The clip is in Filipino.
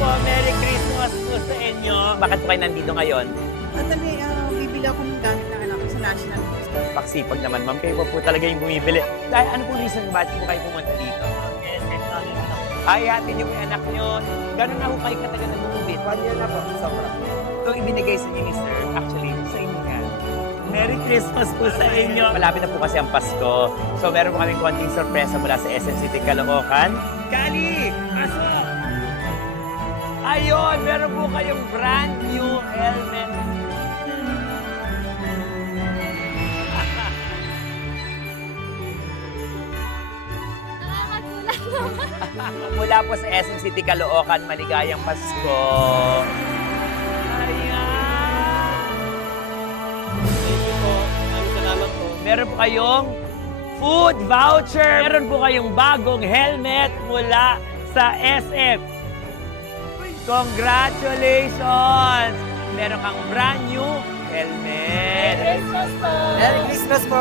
po, Merry Christmas po sa inyo. Bakit po kayo nandito ngayon? Madali, bibili ako ng gamit ng anak ko sa National Museum. Paksipag naman, ma'am. Kayo po talaga yung bumibili. Dahil ano po reason bakit po kayo pumunta dito? Ay, hati niyo po yung anak niyo. Gano'n na po kayo katagal na bumibili? 1 year na po, sobra. Itong ibinigay sa inyo ni Sir, actually, sa inyo nga. Merry Christmas po sa inyo. Malapit na po kasi ang Pasko. So, meron po kaming konting sorpresa mula sa SM City Caloocan. Kali! Pasok! Ayun, meron po kayong brand new helmet. Nakakagulat naman. Mula po sa SM City Caloocan, maligayang Pasko. Ayan! Thank you po. Salamat po. Meron po kayong food voucher. Meron po kayong bagong helmet mula sa SM. Congratulations! Meron kang brand new helmet. Christmas po! Merry Christmas po!